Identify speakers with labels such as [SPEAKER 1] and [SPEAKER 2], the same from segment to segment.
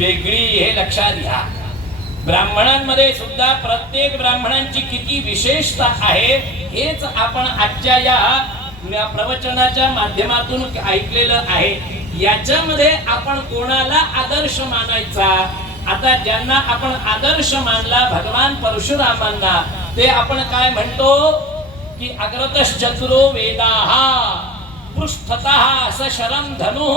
[SPEAKER 1] वेगळी हे लक्षात घ्या. ब्राह्मणांमध्ये सुद्धा प्रत्येक ब्राह्मणांची किती विशेषता आहे हेच आपण आजच्या या प्रवचनाच्या माध्यमातून ऐकलेलं आहे. याच्यामध्ये आपण कोणाला आदर्श मानायचा? आता ज्यांना आपण आदर्श मानला भगवान परशुरामांना ते आपण काय म्हणतो? की अग्रतश्चतुरो वेदाहा पृष्ठतः शरम धनु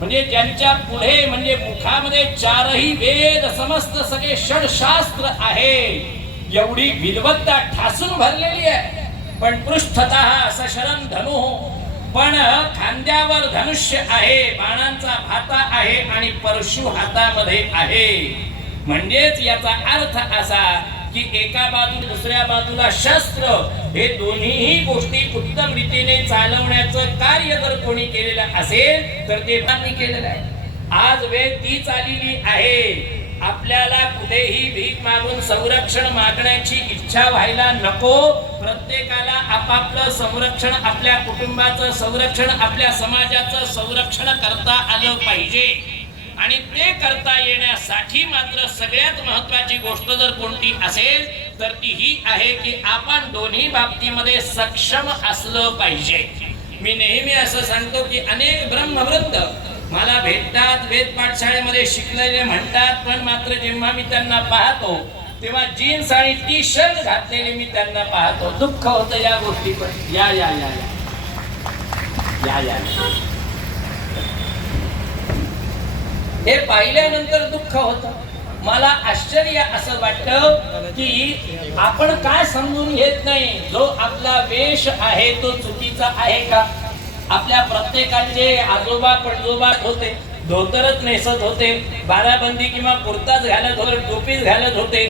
[SPEAKER 1] म्हणजे ज्यांच्या पुढे म्हणजे मुखामध्ये चारही वेद समस्त सगळे षडशास्त्र आहे एवढी विद्वत्ता ठासून भरलेली आहे. पण पृष्ठतः सशरम धनु पण खांद्यावर धनुष्य आहे बाणांचा भाता आहे आणि परशु हातामध्ये आहे. म्हणजेच याचा अर्थ असा की एका बाजू दुसऱ्या बाजूला शस्त्र हे दोन्हीही गोष्टी उत्तम रीतीने चालवण्याचं कार्य जर कोणी केलेलं असेल तर ते केलेलं आहे. आज वेळ तीच आलेली आहे. आपल्याला कुठेही भीक मागून संरक्षण मागण्याची इच्छा व्हायला नको. प्रत्येकाला आपापलं संरक्षण आपल्या कुटुंबाचं संरक्षण आपल्या समाजाचं संरक्षण करता आलं पाहिजे. आणि ते करता येण्यासाठी मात्र सगळ्यात महत्वाची गोष्ट जर कोणती असेल तर ती ही आहे की आपण दोन्ही बाबतीमध्ये सक्षम असलं पाहिजे. मी नेहमी असं सांगतो की अनेक ब्रह्मवृत्त मला भेटतात वेद पाठशाळेमध्ये शिकलेले म्हणतात पण मात्र जेव्हा मी त्यांना पाहतो तेव्हा जीन्स आणि टी शर्ट घातलेले मी त्यांना पाहतो. दुःख होतं या गोष्टी पण या या या. या या या. हे पाहिल्यानंतर दुःख होतं. मला आश्चर्य असं वाटतं की आपण काय समजून घेत नाही. जो आपला वेश आहे तो चुकीचा आहे का? आपल्या प्रत्येकाचे आजोबा पणजोबा होते धोतरच नेसत होते बाराबंदी किंवा कुर्ताच घालत होते टोपीच घालत होते.